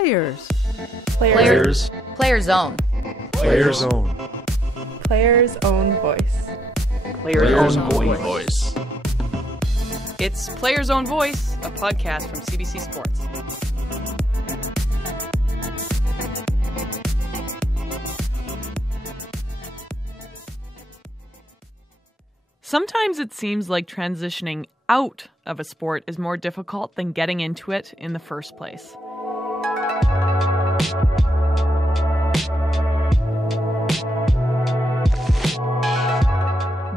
Players. Players. Players own. Players own. Players own voice. Players own voice. It's Players Own Voice, a podcast from CBC Sports. Sometimes it seems like transitioning out of a sport is more difficult than getting into it in the first place.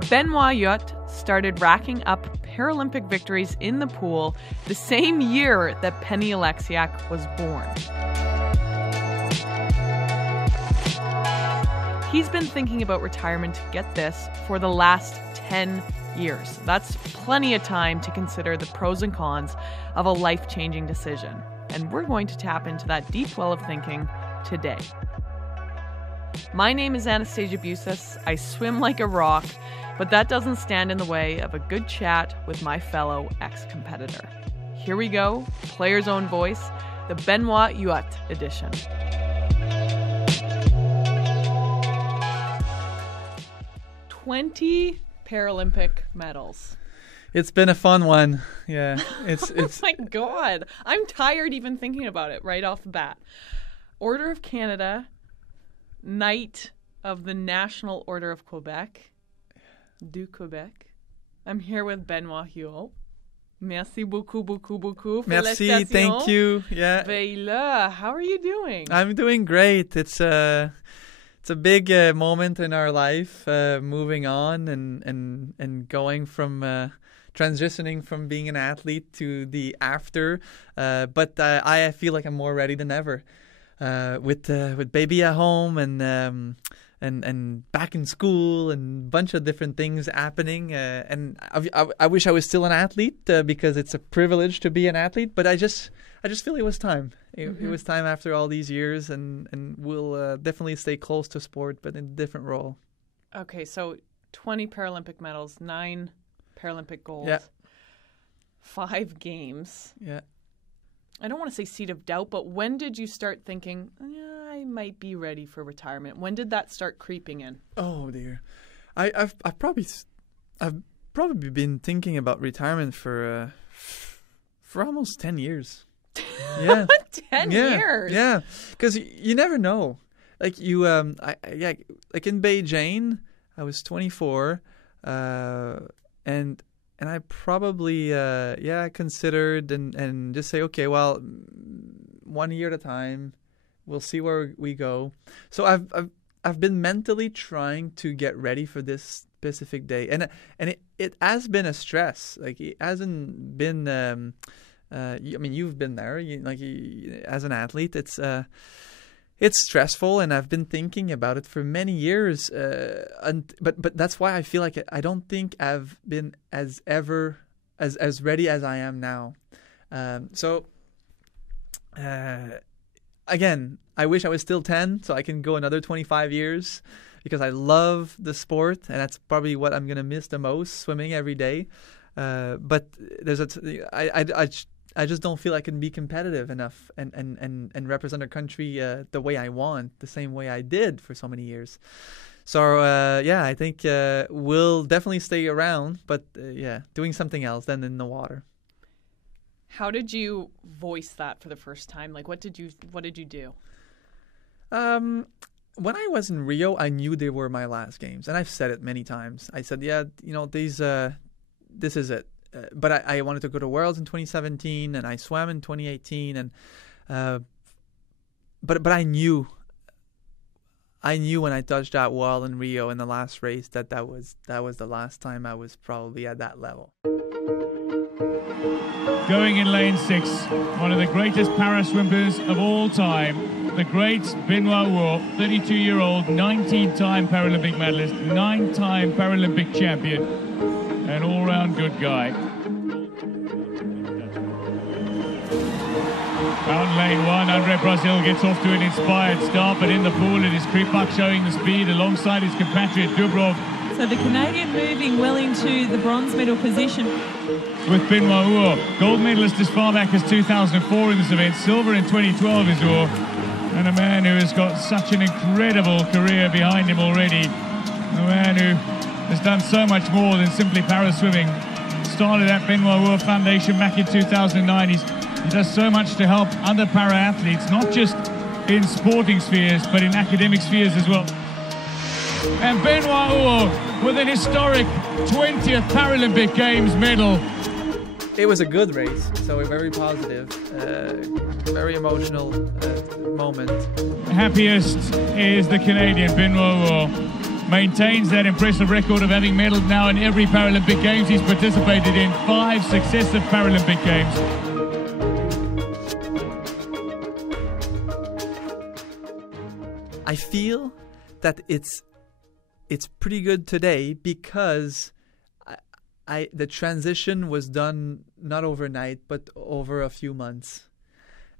Benoit Huot started racking up Paralympic victories in the pool the same year that Penny Oleksiak was born. He's been thinking about retirement, get this, for the last 10 years. That's plenty of time to consider the pros and cons of a life-changing decision. And we're going to tap into that deep well of thinking today. My name is Anastasia Bucsis. I swim like a rock, but that doesn't stand in the way of a good chat with my fellow ex-competitor. Here we go, Players Own Voice, the Benoit Huot edition. "20 Paralympic medals." It's been a fun one. Yeah, it's Oh my God. I'm tired even thinking about it right off the bat. Order of Canada, Knight of the National Order of Quebec, du Quebec. I'm here with Benoit Huot. Merci beaucoup, beaucoup, beaucoup. Merci, thank you. Yeah. Veilla, how are you doing? I'm doing great. It's a big moment in our life, moving on and going from transitioning from being an athlete to the after. But I feel like I'm more ready than ever. With baby at home and back in school and a bunch of different things happening. And I wish I was still an athlete because it's a privilege to be an athlete. But I just feel it was time. It was time after all these years, and we'll definitely stay close to sport, but in a different role. Okay, so 20 Paralympic medals, 9 Paralympic goals, yeah. 5 games. Yeah. I don't want to say seed of doubt, but when did you start thinking, I might be ready for retirement? When did that start creeping in? Oh dear, I've probably been thinking about retirement for almost 10 years. Yeah, 10 years. Yeah, because you never know. Like like in Beijing, I was 24, and I probably considered and just say, okay, well, 1 year at a time, we'll see where we go. So I've been mentally trying to get ready for this specific day, and it has been a stress. Like, it hasn't been. I mean, you've been there. As an athlete, it's stressful, and I've been thinking about it for many years. But that's why I feel like I don't think I've been as ready as I am now. Again, I wish I was still 10 so I can go another 25 years because I love the sport, and that's probably what I'm gonna miss the most, swimming every day. But I just don't feel I can be competitive enough and represent our country the way I want, the same way I did for so many years. So, I think we'll definitely stay around, but doing something else than in the water. How did you voice that for the first time? Like, what did you do? When I was in Rio, I knew they were my last games, and I've said it many times. I said, this is it. But I wanted to go to Worlds in 2017, and I swam in 2018, and but I knew when I touched that wall in Rio in the last race that was the last time I was probably at that level. Going in lane 6, one of the greatest para swimmers of all time, the great Benoit Huot, 32-year-old, 19-time Paralympic medalist, 9-time Paralympic champion. An all-round good guy. Out lane 1, Andre Brazil gets off to an inspired start, but in the pool it is Kripak showing the speed alongside his compatriot Dubrov. So the Canadian moving well into the bronze medal position. With Benoit Huot, gold medalist as far back as 2004 in this event, silver in 2012 is Huot, and a man who has got such an incredible career behind him already. A man who has done so much more than simply para-swimming. Started at Benoit Huot Foundation back in 2009. He does so much to help other para-athletes, not just in sporting spheres, but in academic spheres as well. And Benoit Huot with an historic 20th Paralympic Games medal. It was a good race, so very positive, very emotional moment. Happiest is the Canadian Benoit Huot. Maintains that impressive record of having medalled now in every Paralympic Games. He's participated in 5 successive Paralympic Games. I feel that it's pretty good today because the transition was done not overnight but over a few months,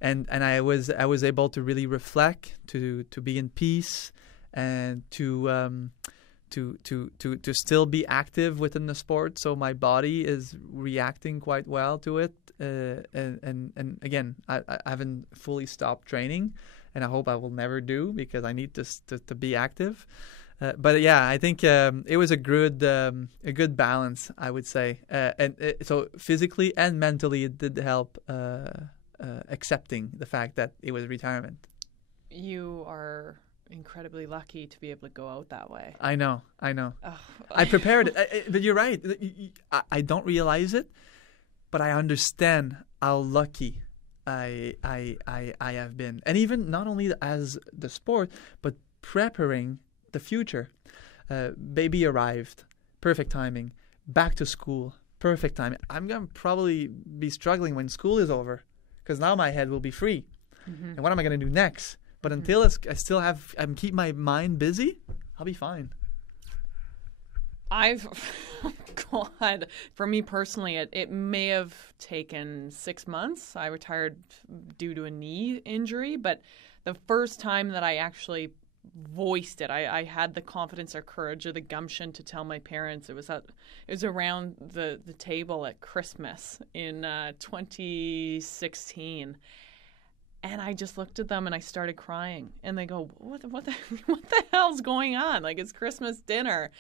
and I was able to really reflect, to be in peace, and to still be active within the sport. So my body is reacting quite well to it, and again, I haven't fully stopped training, and I hope I will never do because I need to be active. But yeah, I think it was a good balance, I would say. So physically and mentally, it did help accepting the fact that it was retirement. You are incredibly lucky to be able to go out that way. I know. Oh. I prepared it, but you're right. I don't realize it, but I understand how lucky I have been, and even not only as the sport, but preparing the future. Baby arrived, perfect timing. Back to school, perfect timing. I'm gonna probably be struggling when school is over, because now my head will be free. Mm-hmm. And what am I gonna do next? But until I still have, keep my mind busy, I'll be fine. God, for me personally, it may have taken 6 months. I retired due to a knee injury, but the first time that I actually voiced it, I had the confidence or courage or the gumption to tell my parents. It was around the table at Christmas in 2016. And I just looked at them and I started crying. And they go, what the hell's going on? Like, it's Christmas dinner.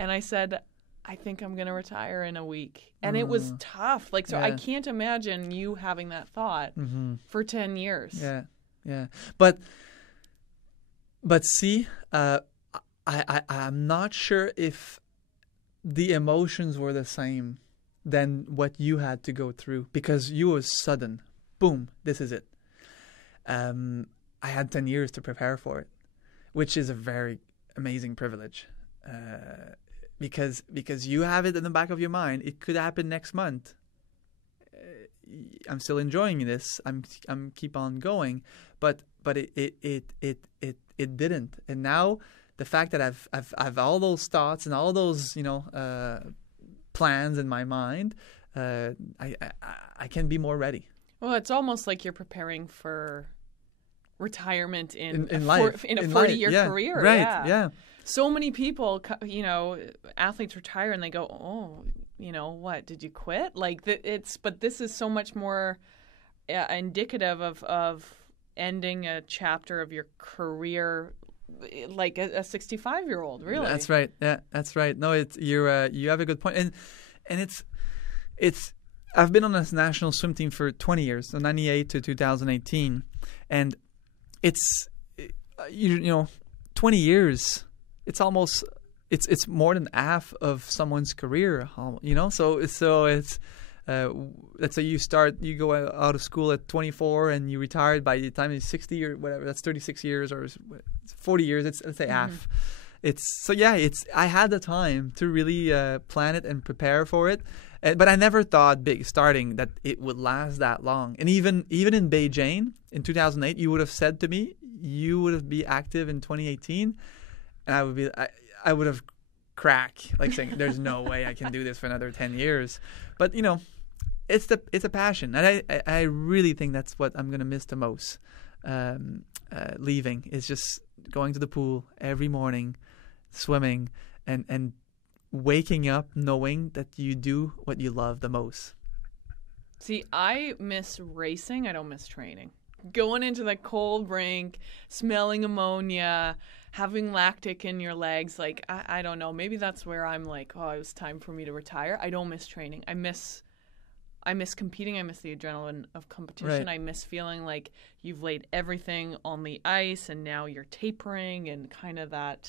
And I said, I think I'm going to retire in a week. And it was tough. Like, so yeah. I can't imagine you having that thought for 10 years. Yeah, yeah. But see, I'm not sure if the emotions were the same than what you had to go through, because you was sudden. Boom, this is it. I had 10 years to prepare for it, which is a very amazing privilege. Because you have it in the back of your mind. It could happen next month. I'm still enjoying this. I'm keep on going, but it didn't. And now the fact that I've all those thoughts and all those plans in my mind, I can be more ready. Well, it's almost like you're preparing for retirement in a life, 40-year career. Right? Yeah. So many people, athletes retire and they go, "Oh, what? Did you quit?" Like but this is so much more indicative of ending a chapter of your career, like a 65-year-old. Really, that's right. Yeah, that's right. No, you have a good point, and it's. I've been on this national swim team for 20 years, so 98 to 2018, and it's 20 years. It's almost it's more than half of someone's career, So it's let's say you go out of school at 24 and you retired by the time you're 60 or whatever. That's 36 years or 40 years. Let's say half. I had the time to really plan it and prepare for it. But I never thought starting that it would last that long. And even in Beijing in 2008, you would have said to me, you would be active in 2018, and I would have cracked, like saying, "There's no way I can do this for another 10 years." But it's a passion, and I really think that's what I'm gonna miss the most. Leaving is just going to the pool every morning, swimming, and waking up knowing that you do what you love the most. See, I miss racing. I don't miss training. Going into the cold rink, smelling ammonia, having lactic in your legs. Like, I don't know. Maybe that's where I'm like, oh, it was time for me to retire. I don't miss training. I miss competing. I miss the adrenaline of competition. Right. I miss feeling like you've laid everything on the ice and now you're tapering and kind of that,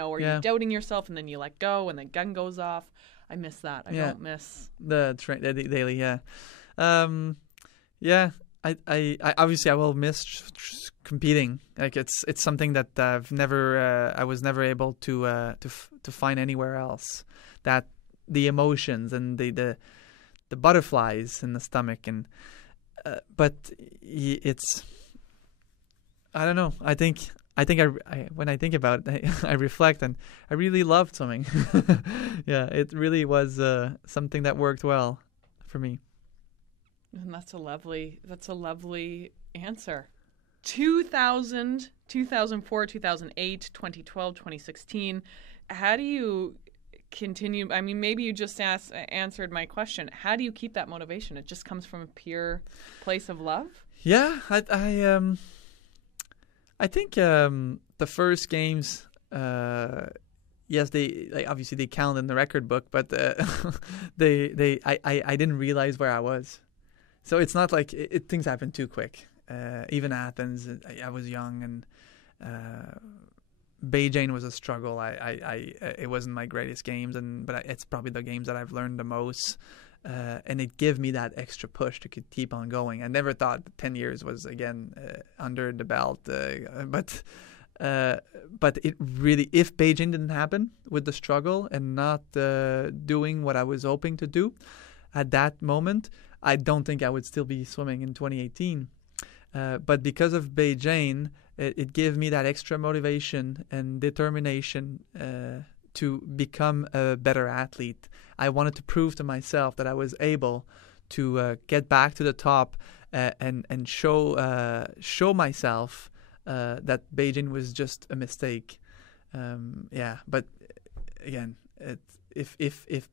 or you're doubting yourself and then you let go and the gun goes off. I miss that. I don't miss the daily. Yeah. I obviously I will miss competing. Like it's something that I was never able to find anywhere else. That the emotions and the butterflies in the stomach but it's, I don't know. I think when I think about it, I reflect, and I really loved swimming. Yeah, it really was something that worked well for me. And that's a lovely answer. 2000, 2004, 2008, 2012, 2016. How do you continue? I mean, maybe you just answered my question. How do you keep that motivation? It just comes from a pure place of love? Yeah, I think the first games, yes, they obviously they count in the record book, but I didn't realize where I was. So it's not like things happen too quick. Even Athens, I was young, and Beijing was a struggle. It wasn't my greatest games, but it's probably the games that I've learned the most, and it gave me that extra push to keep on going. I never thought 10 years was again under the belt, but it really, if Beijing didn't happen with the struggle and not doing what I was hoping to do at that moment, I don't think I would still be swimming in 2018. But because of Beijing, it gave me that extra motivation and determination to become a better athlete. I wanted to prove to myself that I was able to get back to the top and show myself that Beijing was just a mistake. But again, if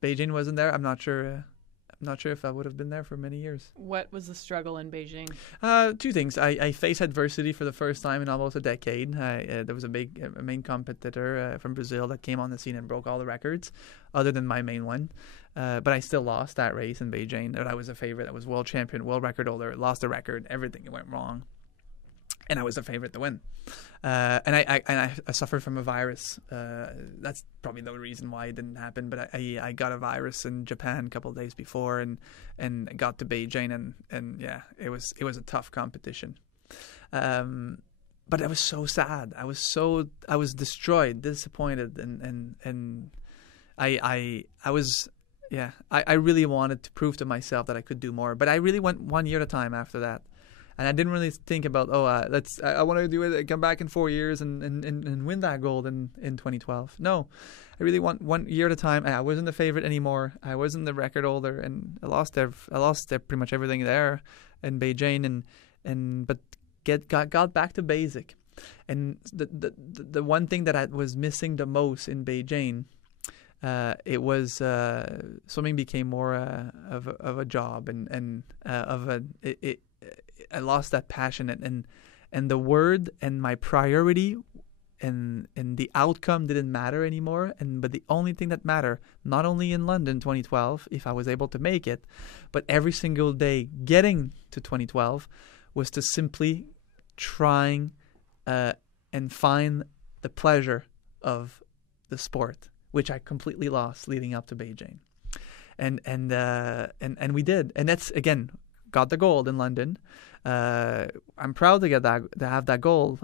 Beijing wasn't there, I'm not sure. I'm not sure if I would have been there for many years. What was the struggle in Beijing? Two things. I faced adversity for the first time in almost a decade. There was a main competitor from Brazil that came on the scene and broke all the records, other than my main one. But I still lost that race in Beijing. I was a favorite. I was world champion, world record holder. Lost the record. Everything went wrong. And I was a favorite to win. And I suffered from a virus. That's probably the reason why it didn't happen. But I got a virus in Japan a couple of days before, and got to Beijing, and yeah, it was a tough competition. But I was so sad. I was destroyed, disappointed, and I really wanted to prove to myself that I could do more. But I really went 1 year at a time after that. And I didn't really think about, I want to do it, come back in 4 years and win that gold in 2012. No, I really want 1 year at a time. I wasn't the favorite anymore. I wasn't the record holder, and I lost pretty much everything there in Beijing, but got back to basic. And the one thing that I was missing the most in Beijing, it was swimming became more of a job and I lost that passion, and the word and my priority and the outcome didn't matter anymore. But the only thing that mattered, not only in London 2012, if I was able to make it, but every single day getting to 2012, was to simply trying and find the pleasure of the sport, which I completely lost leading up to Beijing. And we did, and that's again got the gold in London. I'm proud to have that goal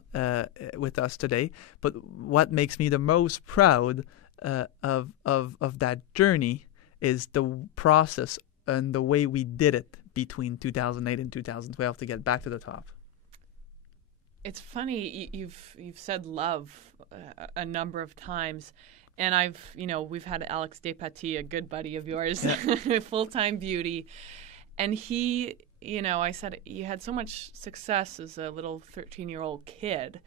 with us today. But what makes me the most proud of that journey is the process and the way we did it between 2008 and 2012 to get back to the top. It's funny you've said love a number of times. And we've had Alex Despatie, a good buddy of yours, full-time beauty. And he, I said, you had so much success as a little 13-year-old kid.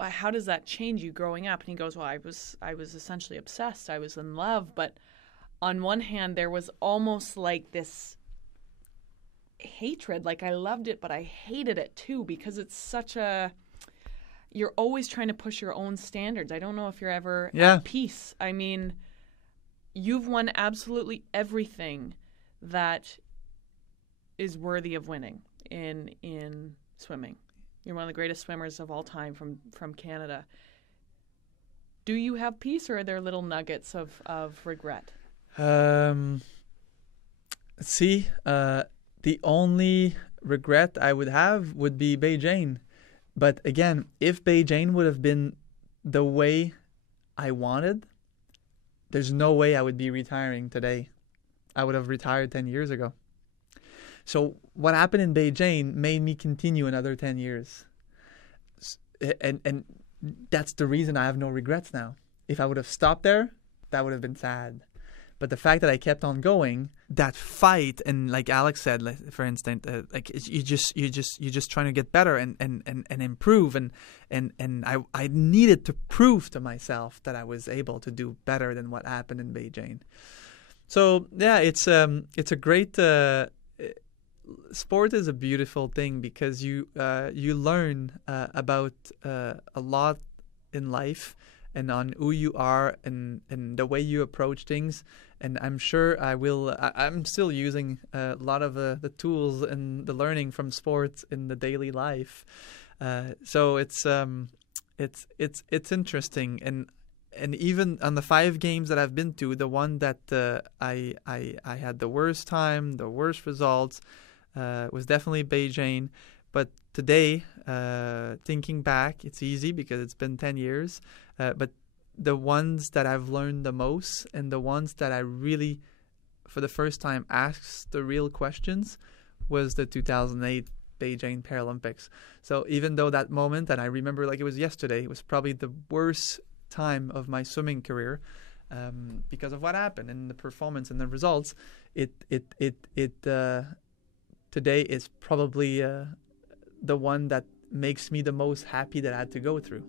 how does that change you growing up? And he goes, well, I was essentially obsessed. I was in love. But on one hand, there was almost like this hatred. Like I loved it, but I hated it too, because it's such a, you're always trying to push your own standards. I don't know if you're ever at peace. I mean, you've won absolutely everything that is worthy of winning in swimming. You're one of the greatest swimmers of all time from Canada. Do you have peace, or are there little nuggets of regret? The only regret I would have would be Beijing. But again, if Beijing would have been the way I wanted, there's no way I would be retiring today. I would have retired 10 years ago. So what happened in Beijing made me continue another 10 years. And that's the reason I have no regrets now. If I would have stopped there, that would have been sad. But the fact that I kept on going, that fight, and like Alex said, like, for instance, like you're just trying to get better and improve, and I needed to prove to myself that I was able to do better than what happened in Beijing. So yeah, it's a great. Sport is a beautiful thing because you learn about a lot in life and on who you are and the way you approach things. And I'm sure I'm still using a lot of the tools and the learning from sports in the daily life. So it's interesting. And even on the 5 games that I've been to, the one that I had the worst time, the worst results, was definitely Beijing. But today, thinking back, it's easy because it's been 10 years. But the ones that I've learned the most and the ones that I really, for the first time, asked the real questions was the 2008 Beijing Paralympics. So even though that moment, and I remember like it was yesterday, it was probably the worst time of my swimming career because of what happened and the performance and the results. Today is probably the one that makes me the most happy that I had to go through.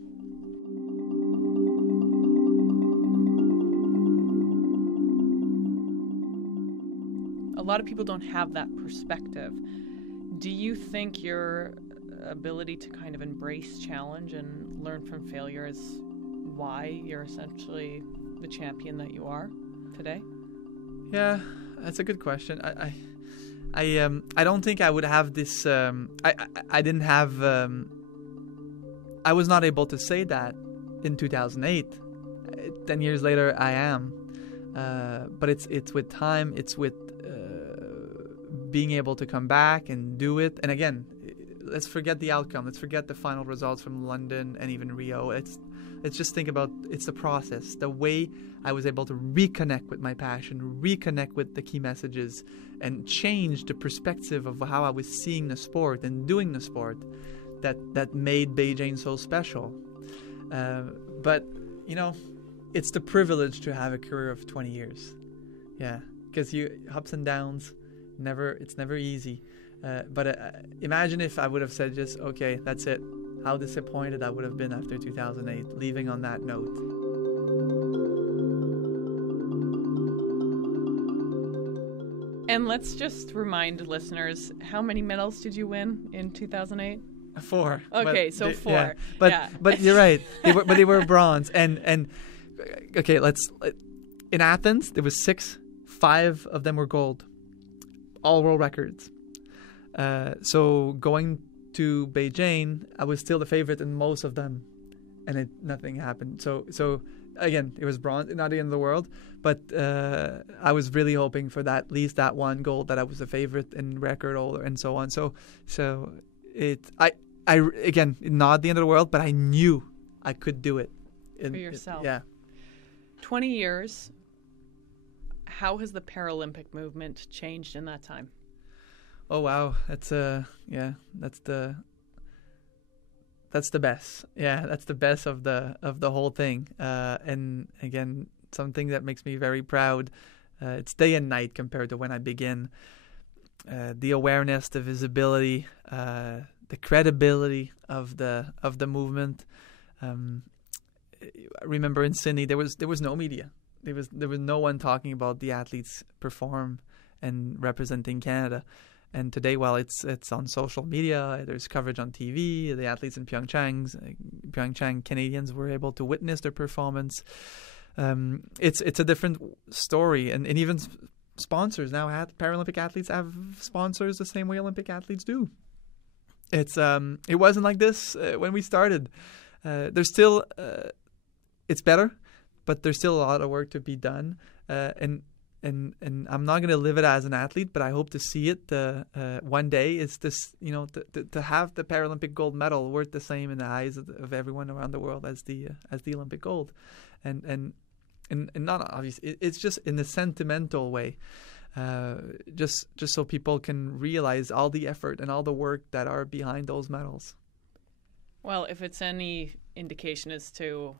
A lot of people don't have that perspective. Do you think your ability to kind of embrace challenge and learn from failure is why you're essentially the champion that you are today? Yeah, that's a good question. I don't think I would have this. I didn't have. I was not able to say that in 2008. 10 years later, I am. But it's with time. It's with being able to come back and do it. And again, let's forget the outcome. Let's forget the final results from London and even Rio. Let's just think about it's the process, the way I was able to reconnect with my passion, reconnect with the key messages, and change the perspective of how I was seeing the sport and doing the sport that made Beijing so special. But, you know, it's the privilege to have a career of 20 years. Yeah, because ups and downs, it's never easy. But imagine if I would have said just, okay, that's it. How disappointed I would have been after 2008, leaving on that note. And let's just remind listeners, how many medals did you win in 2008? 4. Okay, so 4. Yeah. But you're right. They were bronze. And okay, in Athens there was 6. 5 of them were gold. All world records. So going to Beijing, I was still the favorite in most of them, and nothing happened. So again, it was bronze, not the end of the world, but I was really hoping for at least that one gold, that I was the favorite in record holder and so on. So I again, not the end of the world, but I knew I could do it. For yourself. Yeah. 20 years. How has the Paralympic movement changed in that time? Oh wow, that's the best. Yeah, that's the best of the whole thing. And again, something that makes me very proud. It's day and night compared to when I begin. The awareness, the visibility, the credibility of the movement. I remember in Sydney there was no media. There was no one talking about the athletes perform and representing Canada. And today, while it's on social media, there's coverage on TV. The athletes in Pyeongchang Canadians were able to witness their performance. It's a different story, and even sponsors now. Paralympic athletes have sponsors the same way Olympic athletes do. It wasn't like this when we started. There's still it's better, but there's still a lot of work to be done. And I'm not going to live it as an athlete, but I hope to see it one day. It's this, to have the Paralympic gold medal worth the same in the eyes of everyone around the world as the Olympic gold, and not obviously. It's just in the sentimental way, just so people can realize all the effort and all the work that are behind those medals. Well, if it's any indication as to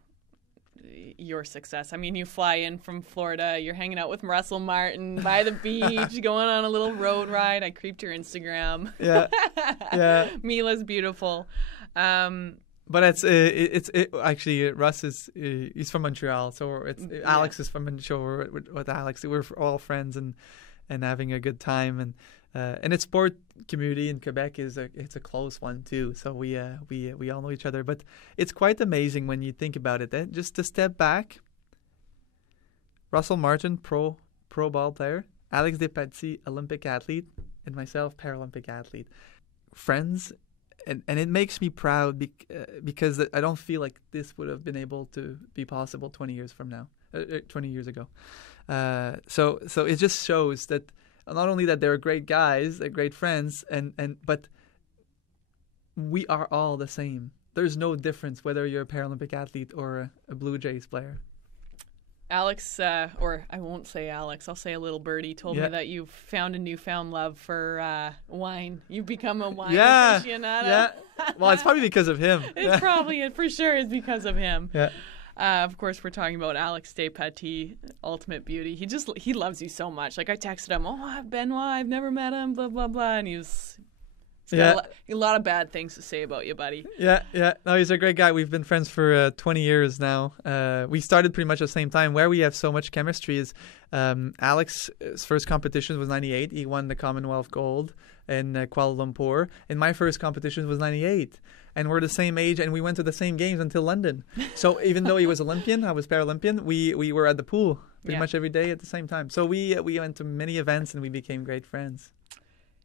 your success. I mean, you fly in from Florida, you're hanging out with Russell Martin by the beach, going on a little road ride. I creeped your Instagram. Yeah. Mila's beautiful. But it's actually Russ he's from Montreal, so Alex is from Montreal. With Alex, we're all friends and having a good time, and its sport community in Quebec it's a close one too. So we all know each other. But it's quite amazing when you think about it. Just to step back, Russell Martin, pro ball player, Alex Despatie, Olympic athlete, and myself, Paralympic athlete, friends, and it makes me proud because I don't feel like this would have been able to be possible 20 years ago. So it just shows that. Not only that they're great guys, they're great friends, but we are all the same. There's no difference whether you're a Paralympic athlete or a Blue Jays player. Alex, or I won't say Alex, I'll say a little birdie, told me that you've found a newfound love for wine. You've become a wine aficionado. Yeah. Well, it's probably because of him. It's probably, for sure, is because of him. Yeah. Of course, we're talking about Alex Despatie, Ultimate Beauty. He loves you so much. Like, I texted him, Benoit, I've never met him, blah, blah, blah. And he's got a lot of bad things to say about you, buddy. Yeah. No, he's a great guy. We've been friends for 20 years now. We started pretty much at the same time. Where we have so much chemistry is Alex's first competition was 98. He won the Commonwealth Gold in Kuala Lumpur. And my first competition was 98. And we're the same age, and we went to the same games until London. So even though he was Olympian, I was Paralympian, we were at the pool pretty much every day at the same time. So we went to many events, and we became great friends.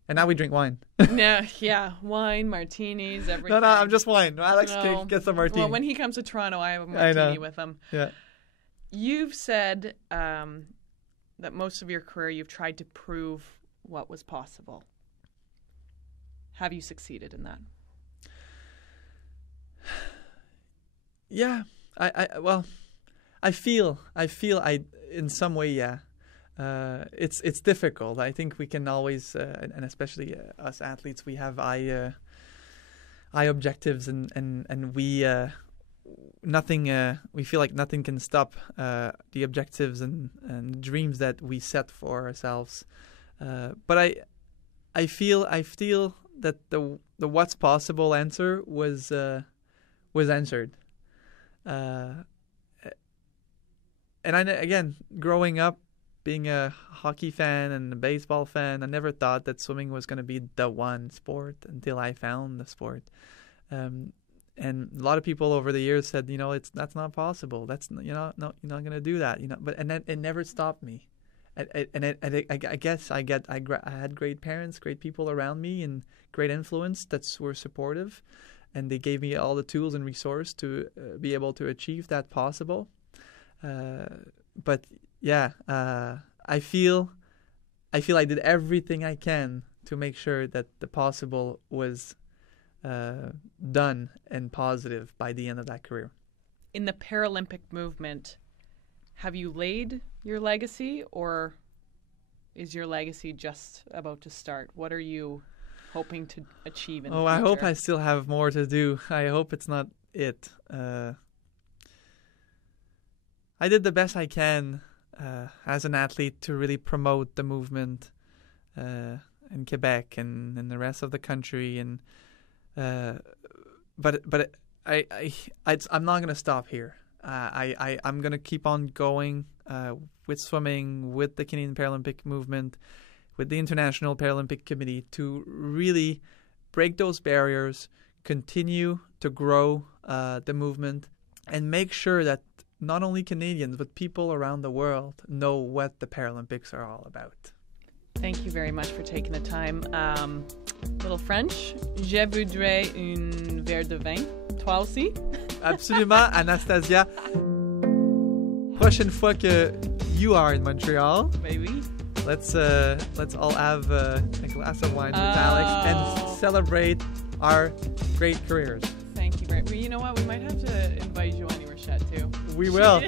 And now we drink wine. Wine, martinis, everything. No, I'm just wine. Alex gets a martini. Well, when he comes to Toronto, I have a martini with him. Yeah. You've said that most of your career you've tried to prove what was possible. Have you succeeded in that? Yeah, I feel in some way, yeah. It's difficult. I think we can always, and especially us athletes, we have high objectives, and we we feel like nothing can stop the objectives and dreams that we set for ourselves. But I feel that the what's possible answer was answered. And again, growing up, being a hockey fan and a baseball fan, I never thought that swimming was going to be the one sport until I found the sport. And a lot of people over the years said, that's not possible. That's no, you're not going to do that. But then it never stopped me. I guess I had great parents, great people around me, and great influence that were supportive. And they gave me all the tools and resources to be able to achieve that possible. But yeah, I feel I did everything I can to make sure that the possible was done and positive by the end of that career. In the Paralympic movement, have you laid your legacy, or is your legacy just about to start? What are you hoping to achieve in the future? I hope I still have more to do. I hope it's not it. I did the best I can as an athlete to really promote the movement in Quebec and in the rest of the country. And but I'm not gonna stop here. I'm gonna keep on going with swimming, with the Canadian Paralympic movement, with the International Paralympic Committee to really break those barriers, continue to grow the movement, and make sure that not only Canadians but people around the world know what the Paralympics are all about. Thank you very much for taking the time. Little French. Je voudrais un verre de vin. Toi aussi? Absolument, Anastasia. Prochaine fois que you are in Montreal, Maybe. let's all have a glass of wine with Alex and celebrate our great careers. Thank you very much. Well, you know what? We might have to invite Joanie Rochette too. We will.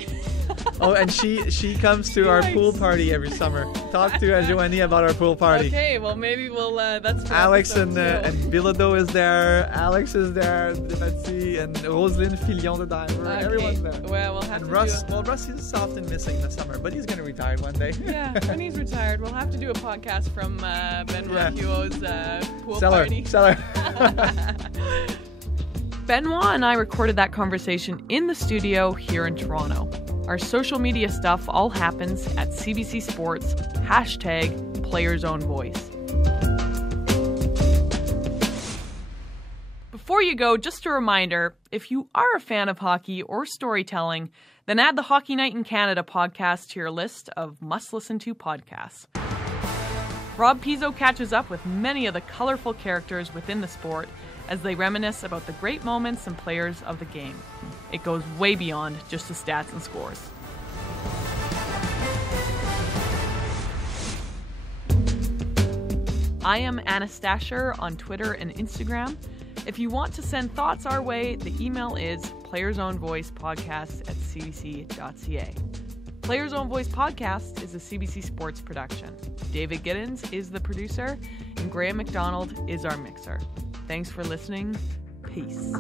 Oh, and she comes to our pool party every summer. Talk to Joanie about our pool party. Okay, well maybe we'll. That's for Alex and episode 2. Bilodeau is there. Alex is there. Betsy and Roselyne Filion the diver. Okay. Everyone's there. Well, we'll have And to Russ. do. Well, Russ is often missing the summer, but he's going to retire one day. Yeah, when he's retired, we'll have to do a podcast from Benoit Huot's pool Cellar. party. Cellar. Benoit and I recorded that conversation in the studio here in Toronto. Our social media stuff all happens at CBC Sports, #PlayersOwnVoice. Before you go, just a reminder, if you are a fan of hockey or storytelling, then add the Hockey Night in Canada podcast to your list of must-listen-to podcasts. Rob Pizzo catches up with many of the colorful characters within the sport as they reminisce about the great moments and players of the game. It goes way beyond just the stats and scores. I am Anastasia on Twitter and Instagram. If you want to send thoughts our way, the email is playersownvoicepodcast@cbc.ca. Players Own Voice Podcast is a CBC Sports production. David Giddens is the producer, and Graham McDonald is our mixer. Thanks for listening. Peace.